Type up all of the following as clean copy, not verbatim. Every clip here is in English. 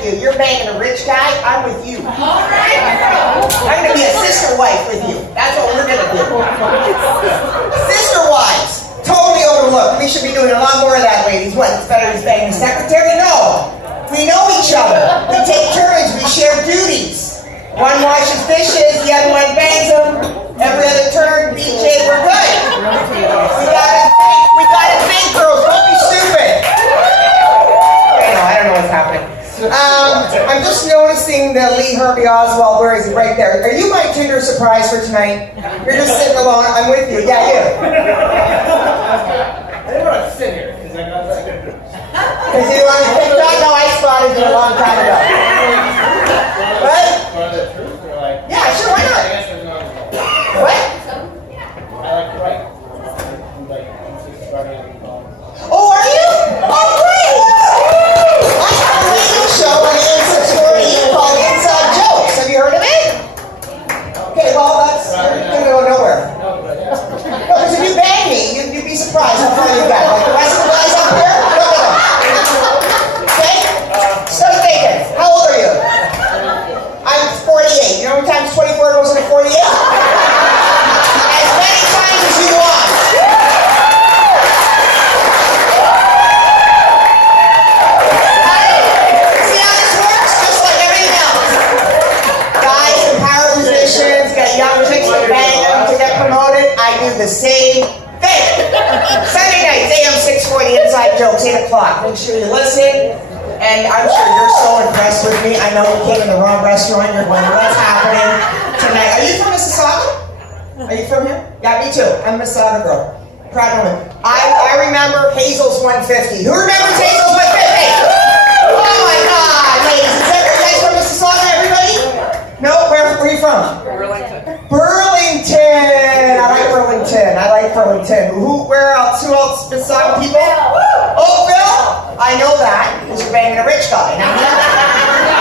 with you. You're banging a rich guy, I'm with you. All right. I'm going to be a sister wife with you. That's what we're going to do. Sister wives. Totally overlooked. We should be doing a lot more of that, ladies. What, it's better than banging a secretary? No. We know each other. We take turns. We share duties. One washes dishes, the other one bangs them. Every other turn, BJ, we're good. We gotta think, girls. Don't be stupid. I don't know what's happening. I'm just noticing the Lee Harvey Oswald. Where is he? Right there. Are you my Tinder surprise for tonight? You're just sitting alone. I'm with you. Yeah, you. I didn't want to sit here because I got sick. Because you want to pick up? No, I spotted you a long time ago. What? Want the truth or like? Yeah, sure. Why I not? guess there's no. What? I like to write. I'm just starting. Oh, are you? Oh, great! I have a radio show on AM 640 called Inside Jokes. Have you heard of it? Okay, well, that's going to go nowhere. No, but yeah. No, because if you bang me, you'd be surprised how far you got. Like the rest of the guys up here, look at them. Okay? Start thinking. How old are you? I'm 48. You know how many times 24 goes into 48? As many times as you want. See how this works? Just like everything else. Guys in power positions, got young chicks to bang them to get promoted. I do the same thing. Sunday nights, AM 640, Inside Jokes, 8 o'clock. Make sure you listen. And I'm sure you're so impressed with me. I know you came in the wrong restaurant. You're going, what's happening tonight? Are you from Mississauga? Are you from here? Yeah, me too. I'm a Mississauga girl. Proud woman. I remember Hazel's 150. Who remembers Hazel's 150? Oh my God, ladies. Is that you guys from Mississauga, everybody? No? Where are you from? Burlington. Burlington. I like Burlington. Where else? Who else? Mississauga people? Oakville. I know that because you're banging a rich guy. I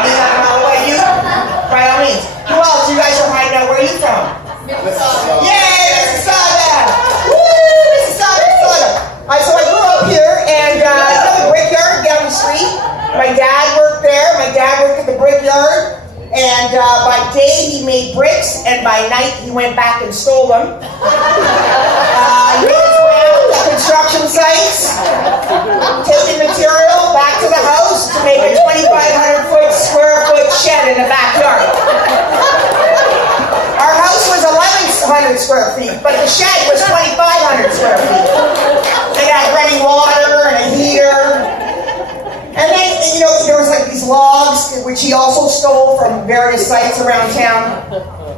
mean, I don't know what you. By all means. Who else? You guys are hiding out. Where are you from? Mississauga. Yay, Mississauga! Woo, Mississauga! So I grew up here, and you know the brickyard down the street. My dad worked there. My dad worked at the brickyard. And by day he made bricks, and by night he went back and stole them. He was around at construction sites, taking material back to the house to make a 2,500 square foot shed in the backyard. Our house was 1,100 square feet, but the shed was 2,500 square feet. It had running water and a heater. And then, you know, there was like these logs, which he also stole from various sites around town.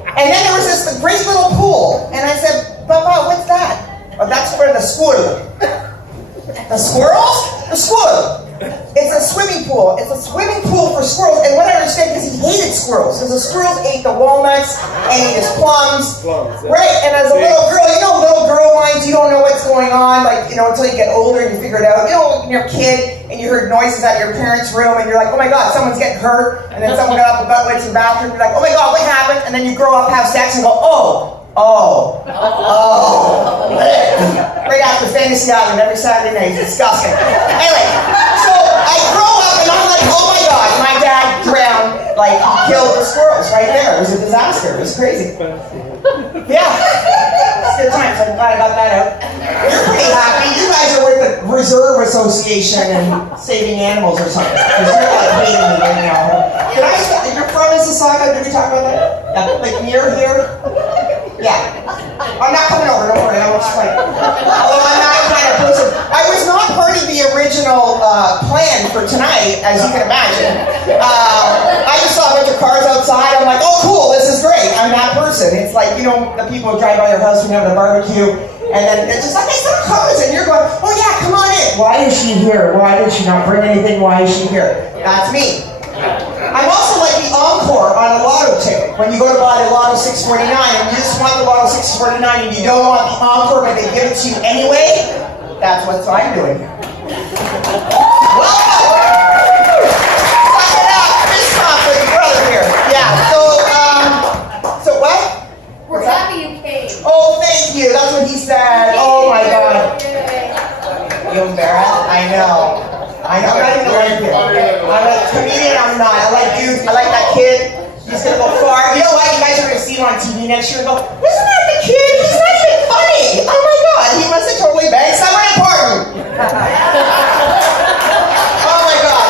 And then there was this great little pool. And I said, Papa, what's that? Oh, that's for the school. The squirrels? The school. It's a swimming pool. It's a swimming pool for squirrels. And what I understand is he hated squirrels. Because the squirrels ate the walnuts and ate his plums. Right? And as a little girl, you know little girl minds, you don't know what's going on, like, you know, until you get older and you figure it out. You know, when you're a kid and you heard noises at your parents' room and you're like, oh my God, someone's getting hurt. And then someone got up and went to the bathroom. You're like, oh my God, what happened? And then you grow up, have sex, and go, oh. Right after Fantasy Island every Saturday night. It's disgusting. Anyway, so I grow up and I'm like, oh my God, my dad drowned, like he killed the squirrels right there. It was a disaster. It was crazy. Yeah. It's good times. I'm glad I got that out. You're pretty happy. You guys are with the Reserve Association and saving animals or something. Because you're like hating me right now. You're from Mississauga? Did we talk about that? Yeah, like near here? Yeah. I'm not coming over, don't worry. I won't fight. Although I'm not the kind of person. I was not part of the original plan for tonight, as you can imagine. I just saw a bunch of cars outside. I'm like, oh, cool, this is great. I'm that person. It's like, you know, the people who drive by your house when you have a barbecue, and then it's just like, I saw cars, and you're going, oh, yeah, come on in. Why is she here? Why did she not bring anything? Why is she here? That's me. I'm also like the encore on a lotto ticket. When you go to buy the Lotto 649 and you just want the Lotto 649 and you don't want the encore but they give it to you anyway, that's what I'm doing. Welcome! Suck it up! Fist bump with your brother here. Yeah, so what? We're happy you came. Oh, thank you. That's what he said. Oh my God. You embarrassed? I know. I'm not even like you. I'm a comedian, I'm not. me next year and go, isn't that the kid? He's not even funny. Oh my God, he must have totally banged someone important. Oh my God,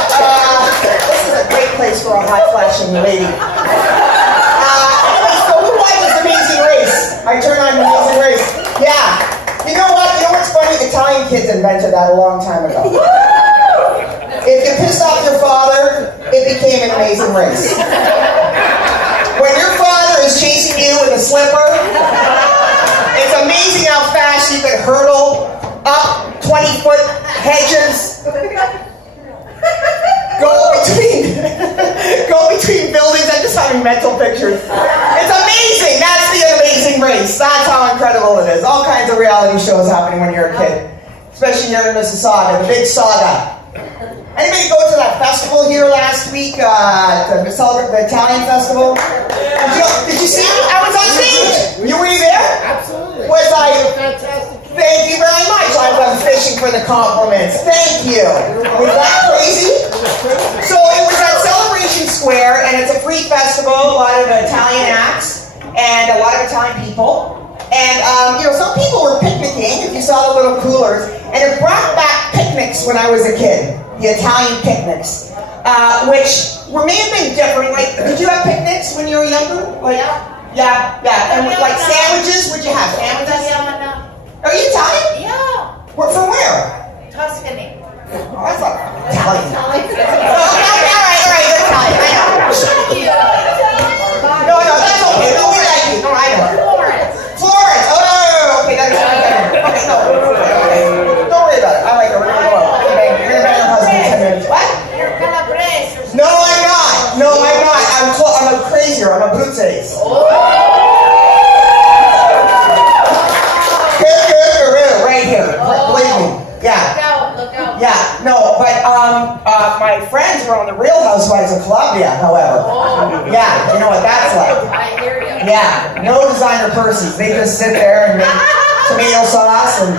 this is a great place for a hot flashing lady. Anyway, so who watches Amazing Race? I turn on Amazing Race. Yeah. You know what? You know what's funny? Italian kids invented that a long time ago. If you pissed off your father, it became an Amazing Race. When your father is chasing you with a slipper, it's amazing how fast you can hurdle up 20-foot hedges, go between buildings. I'm just having mental pictures. It's amazing. That's the Amazing Race. That's how incredible it is. All kinds of reality shows happening when you're a kid, especially here in Mississauga, the big saga. Anybody go to that festival here last week, to celebrate the Italian festival? Did you see me? I was on stage. Were you there? Absolutely. Was I? Fantastic. Thank you very much. I was fishing for the compliments. Thank you. Was that crazy? So it was at Celebration Square, and it's a free festival, a lot of Italian acts, and a lot of Italian people. And, some people were picnicking, if you saw the little coolers, and it brought back picnics when I was a kid, the Italian picnics, which may have been different. Like, did you have picnics when you were younger? Like, yeah. And with, like, sandwiches, what'd you have? Sandwiches? Are you Italian? Yeah. From where? Tuscany. Oh, that's like Italian. Oh, okay, all right, you're Italian, I know. No, that's okay. No, we like you. No, I know. Florence. Oh, okay, that's okay. Okay, no. Don't worry about it. I like her. We're gonna go out. You're gonna bang your husband in 10 minutes. What? You're Calabrese. No, I'm not. I'm a crazier. I'm a Bruzzese. Right here. Believe me. Yeah. Look out. Yeah. No, but my friends were on the Real Housewives of Columbia, however. Yeah, you know what that's like. I hear you. Yeah, no designer purses. They just sit there and make tomato sauce and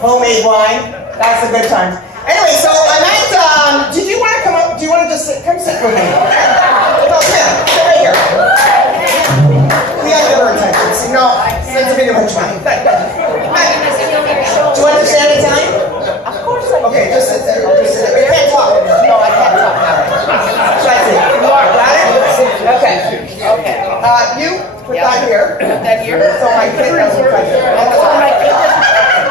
homemade wine. That's a good time. Anyway, so I'm at, did you want to come up? Do you want to just come sit with me? No, sit right here. We have to give her attention. See, no, send me too much money. Do you understand Italian? Of course I do. Okay, just sit there. You can't talk. No, I can't talk. Try to. Got it? Okay. You put that here. Put that here. So my kid doesn't touch it.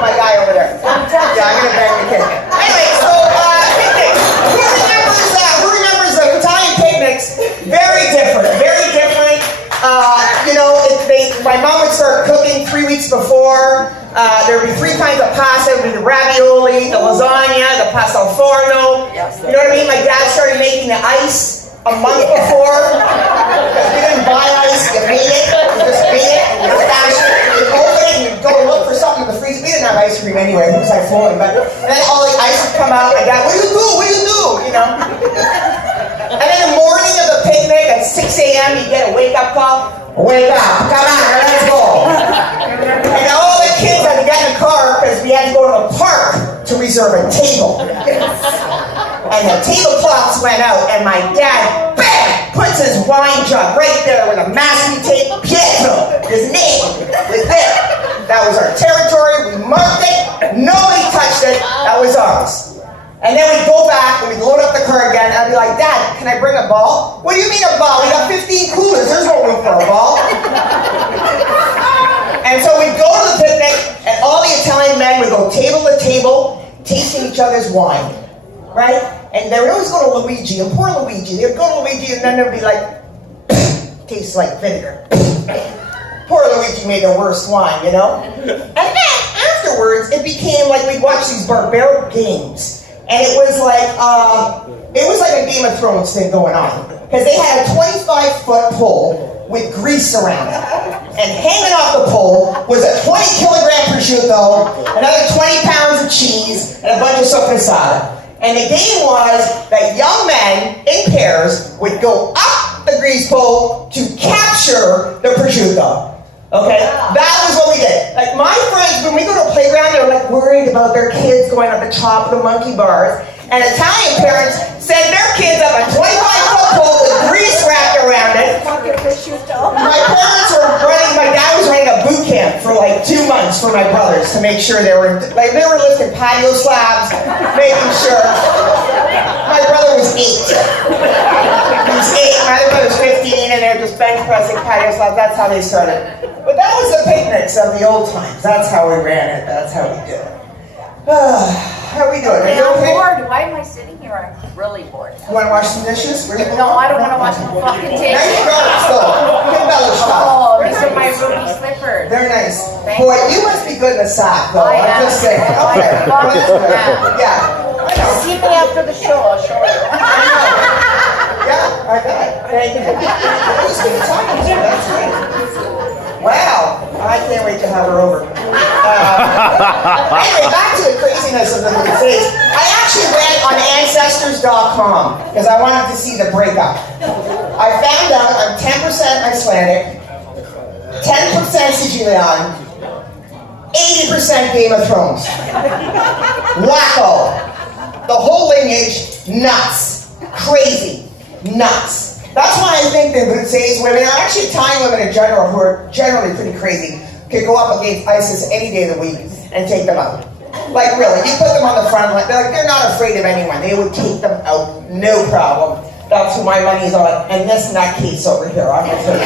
My guy over there. Yeah, I'm gonna bang the kid. Anyway, so picnics. Who remembers the Italian picnics? Very different. My mom would start cooking 3 weeks before. There would be 3 kinds of pasta. There would be the ravioli, the lasagna, the pasta al forno. You know what I mean? My dad started making the ice a month before. Because we didn't buy ice, you made it. You just made it, and you stash it, and you open it, and you go look for something in the freezer. We didn't have ice cream anyway, it was like flowing. But then all the ice would come out. My dad, what do you do? You know? And then the morning of the picnic at 6 a.m., you get a wake-up call. Wake up, come on, let's go. And all the kids had to get in the car because we had to go to the park to reserve a table. And the tablecloths went out, and my dad, bam, puts his wine jug right there with a masking tape, Pietro, his name was there. That was our territory, we marked it, nobody touched it, that was ours. And then we'd go back and we'd load up the car again, and I'd be like, Dad, can I bring a ball? What do you mean a ball? We got 15 coolers, there's no room for a ball. And so we'd go to the picnic, and all the Italian men would go table to table, tasting each other's wine, right? And they would always go to Luigi, and poor Luigi, they would go to Luigi, and then they'd be like, tastes like vinegar. Poor Luigi made the worst wine, you know? And then, afterwards, it became like we'd watch these barbaric games. And it was like a Game of Thrones thing going on. Because they had a 25-foot pole with grease around it. And hanging off the pole was a 20-kilogram prosciutto, another 20 pounds of cheese, and a bunch of sopressata. And the game was that young men in pairs would go up the grease pole to capture the prosciutto. Okay? That was what we did. Like, my friends, when we go to a playground, they're like worried about their kids going at the top of the monkey bars. And Italian parents send their kids up a 25-foot pole with grease wrapped around it. My parents were for like 2 months for my brothers to make sure they were lifting patio slabs, making sure. My brother was 8. He was 8, my other brother was 15, and they were just bench pressing patio slabs. That's how they started. But that was the picnics of the old times. That's how we ran it. That's how we did it. How are we doing? Okay, Are you I'm okay? bored. Why am I sitting here? I'm really bored. You want to wash some dishes? Where do you No, I don't want to wash the fucking Nice dishes. shorts, though. Give Bella a shot. Oh, these are my ruby slippers. They're nice. Thank Boy, you. you must be good in the sock, though. I I'm am. just saying. Okay. I Well, that's good. am. Yeah. I know. See me after the show. I'll show you. Yeah, I bet. Thank you. Just keep talking to you. That's great. Wow. I can't wait to have her over. Anyway, back to the craziness of the disease. I actually went on Ancestors.com because I wanted to see the breakup. I found out I'm 10% Icelandic, 10% Sicilian, 80% Game of Thrones. Wacko. The whole lineage, nuts. Crazy. Nuts. That's why I think the Butze's women, or actually Italian women in general, who are generally pretty crazy, could go up against ISIS any day of the week and take them out. Like really, you put them on the front line, they're not afraid of anyone. They would take them out, no problem. That's who my money's on, and this nutcase over here, I'm gonna tell you.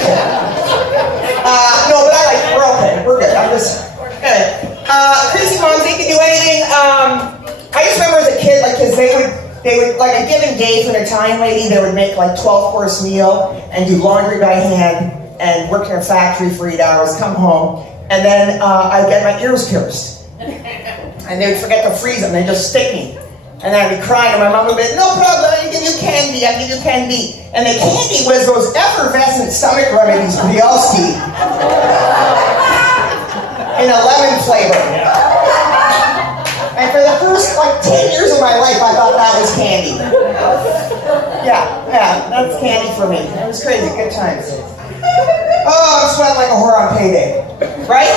No, but we're okay, we're good. I'm just, anyway. Crazy moms, they can do anything. I just remember as a kid, because they would, like a given day for an Italian lady, they would make like 12-course meal and do laundry by hand and work in a factory for 8 hours, come home, and then I'd get my ears pierced. And they would forget to freeze them, they'd just stick me. And then I'd be crying, and my mom would be, no problem, I'll give you candy, I'll give you candy. And the candy was those effervescent stomach remedies, Bielski, in a lemon flavor. And for the first 10 years of my life, I thought that was candy. Yeah, that's candy for me. It was crazy, good times. Oh, I'm sweating like a whore on payday. Right?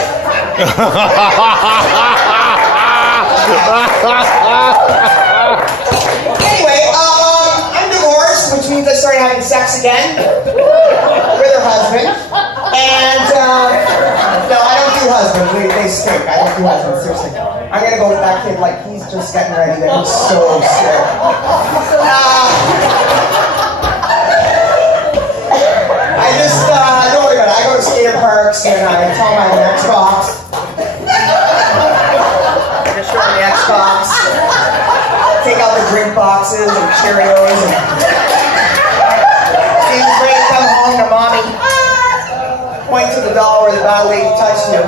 Anyway, I'm divorced, which means I started having sex again with her husband. And, no, I don't do husbands. They stink. I don't do husbands, seriously. I'm gonna go with that kid he's just getting ready there. I'm so scared. Don't worry about it. I go to skater parks and I tell my Xbox. I just show them the Xbox. Take out the drink boxes and Cheerios and seems ready to come home to mommy. Point to the doll where the doll lady touched you.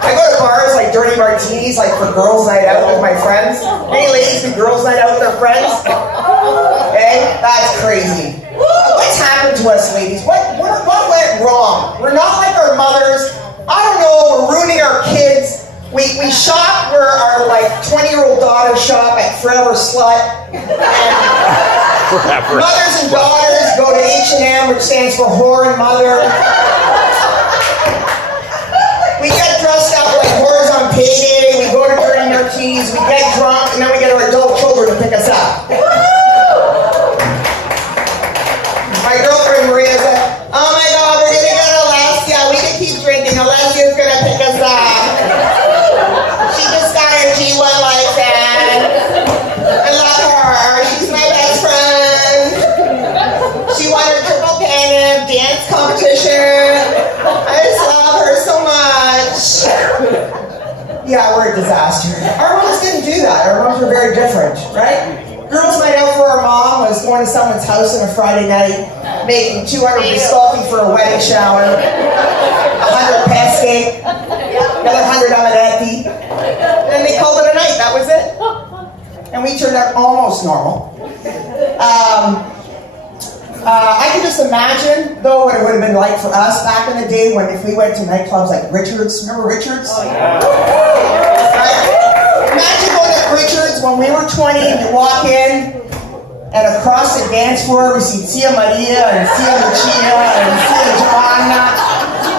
I go to bars like Dirty Martinis, for girls' night out with my friends. Any ladies do girls' night out with their friends? Okay, that's crazy. What's happened to us, ladies? What went wrong? We're not like our mothers. I don't know. We're ruining our kids. We shop where our 20-year-old daughters shop at Forever Slut. Mothers and daughters go to H&M, which stands for whore and mother. We get dressed up like whores on payday, we go to Dirty Martinis, we get drunk, and then we get our adult children to pick us up. My girlfriend Maria said, oh my God, we're gonna go to Alessia, we can keep drinking, Alessia's gonna pick us up. She just got her G1 license. I love her, she's my best friend. She won her triple panic dance competition. I just love her so much. Yeah, we're a disaster. Our moms didn't do that. Our moms were very different, right? Girls' night out for our mom was going to someone's house on a Friday night, making 200 biscotti for a wedding shower, 100 pesche, another 100 amaretti, and then they called it a night. That was it. And we turned out almost normal. I can just imagine, though, what it would have been like for us back in the day if we went to nightclubs like Richards. Remember Richards? Oh, yeah. Right? Imagine going to Richards when we were 20 and you walk in, and across the dance floor we see Tia Maria and Tia Lucia and Tia Joanna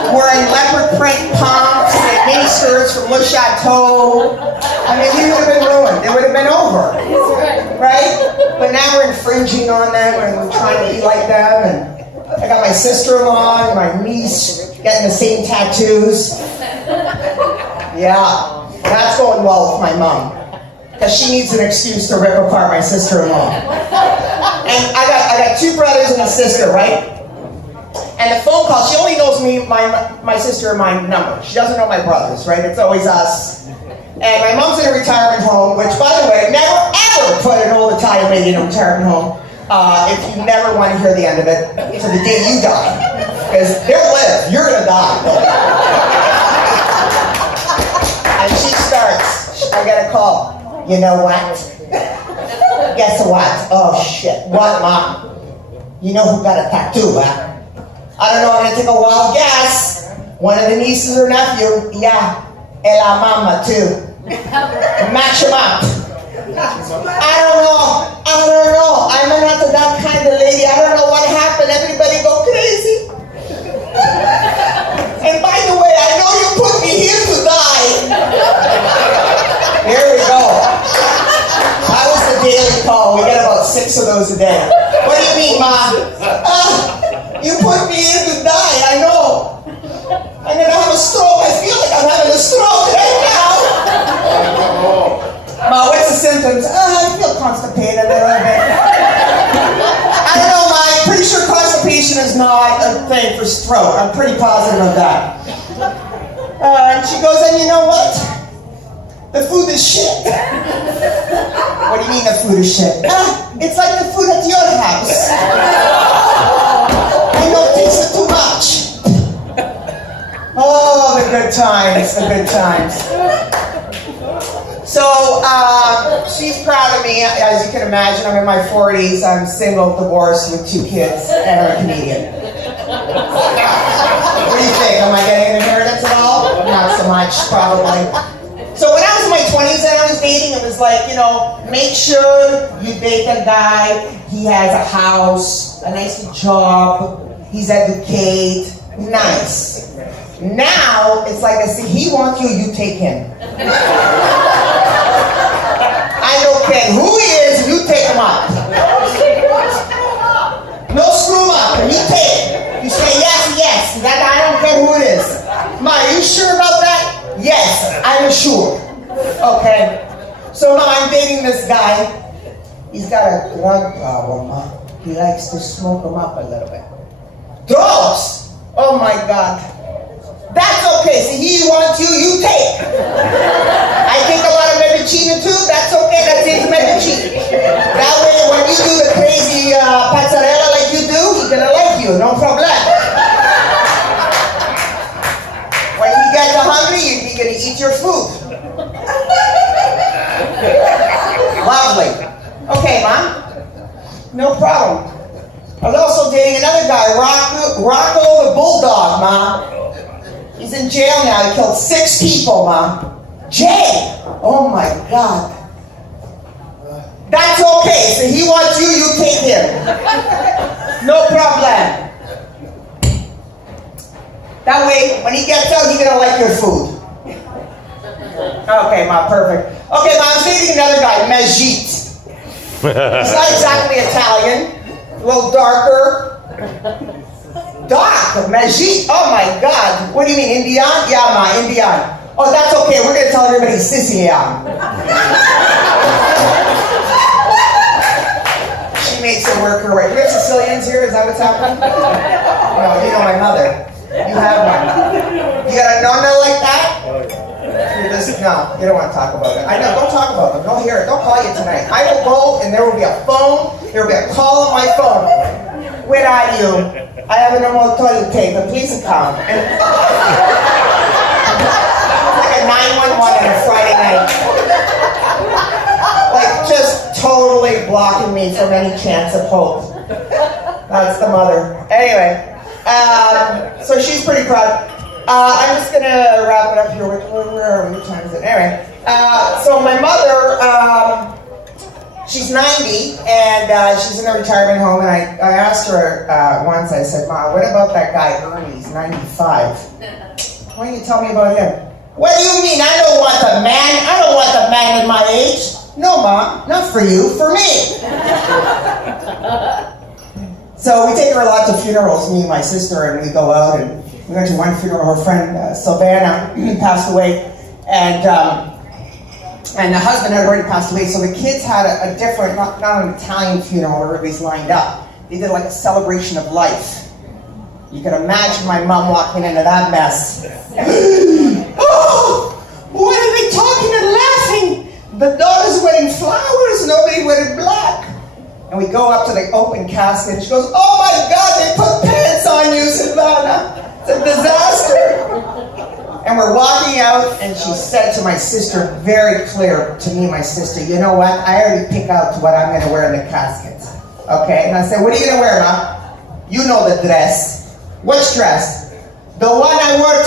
wearing leopard print pumps and mini skirts from Le Chateau. I mean, we would have been ruined. It would have been over. Right? But now we're infringing on them and we're trying to be like them. And I got my sister-in-law and my niece getting the same tattoos. Yeah, that's going well with my mom. Because she needs an excuse to rip apart my sister-in-law. And I got two brothers and a sister, right? And the phone call, she only knows me, my sister and my number. She doesn't know my brothers, right? It's always us. And my mom's in a retirement home, which, by the way, never ever put an old Italian lady in a retirement home if you never want to hear the end of it to the day you die. Because they'll live, you're going to die. And she starts, I get a call. You know what? Guess what? Oh shit. What, Mom? You know who got a tattoo, huh? I don't know, I'm gonna take a wild guess. One of the nieces or nephew. Yeah. And la mama too. Match him up. I don't know. I'm not that kind of lady. I don't know what happened. Everybody go crazy. And by the way, I know you put me here to die. Here we go. That was the daily call. We get about 6 of those a day. What do you mean, Mom? You put me in to die, I know. I'm gonna have a stroke. I feel like I'm having a stroke right now. Ma, what's the symptoms? I feel constipated a little bit. I don't know, Ma. I'm pretty sure constipation is not a thing for stroke. I'm pretty positive of that. And she goes, and you know what? The food is shit. What do you mean the food is shit? It's like the food at your house. I know it tastes too much. Oh, the good times, the good times. So, she's proud of me. As you can imagine, I'm in my 40s. I'm single, divorced, with 2 kids, and I'm a comedian. What do you think? Am I getting an inheritance at all? Not so much, probably. So when I was in my 20s and I was dating, it was like, you know, make sure you date a guy, he has a house, a nice job, he's educated, nice. Now, it's like I say, he wants you, you take him. I don't care who he is, you take him up. No screw him up, and you take. You say yes, that I don't care who it is. Ma, are you sure about that? Yes, I'm sure. Okay. So now I'm dating this guy. He's got a drug problem, Ma. He likes to smoke them up a little bit. Drugs! Oh my God. That's okay. See, he wants you, you take. I take a lot of medicine too. That's okay. That's his medicine. That way, when you do the crazy pazzarella like you do, he's gonna like you. No problem. When he gets hungry, he's gonna eat your food. Lovely. Okay, Mom. No problem. I was also dating another guy, Rocco the Bulldog, Ma. He's in jail now. He killed 6 people, Ma. Jay! Oh my God. That's okay. So he wants you, you take him. No problem. That way, when he gets out, he's gonna like your food. Okay, Ma, perfect. Okay, Ma, I'm dating another guy, Majit. He's not exactly Italian. A little darker. Dark, Majit. Oh my God. What do you mean, Indian? Yeah, Ma, Indian. Oh, that's okay. We're gonna tell everybody Sicilian. She makes it work her way. Do we have Sicilians here? Is that what's happening? No, you know my mother. You have one. You got a nonna like that? No, you don't want to talk about it. I know, don't talk about them. Don't hear it. Don't call you tonight. I will go and there will be a phone. There will be a call on my phone. Where are you? I have no more toilet paper. Please come. And like a 911 on a Friday night. Like just totally blocking me from any chance of hope. That's the mother. Anyway, so she's pretty proud. I'm just gonna wrap it up here. Where are we? What time is it? Anyway, so my mother, she's 90 and she's in a retirement home. And I asked her once. I said, "Ma, what about that guy Ernie? He's 95. Why don't you tell me about him?" What do you mean? I don't want a man. I don't want a man in my age. No, Ma, not for you. For me. So So we take her a lot to funerals, me and my sister, and we go out, and we went to one funeral. Her friend Sylvana passed away, and the husband had already passed away. So the kids had a different, not an Italian funeral where everybody's lined up. They did like a celebration of life. You can imagine my mom walking into that mess. Oh, what are they talking and laughing? The daughter's wearing flowers, nobody wearing black. And we go up to the open casket, and she goes, oh my God, they put pants on you, Savannah. It's a disaster. And we're walking out, and she said to my sister, very clear to me and my sister, you know what? I already pick out what I'm going to wear in the casket. Okay? And I said, what are you going to wear, Ma? You know the dress. Which dress? The one I wore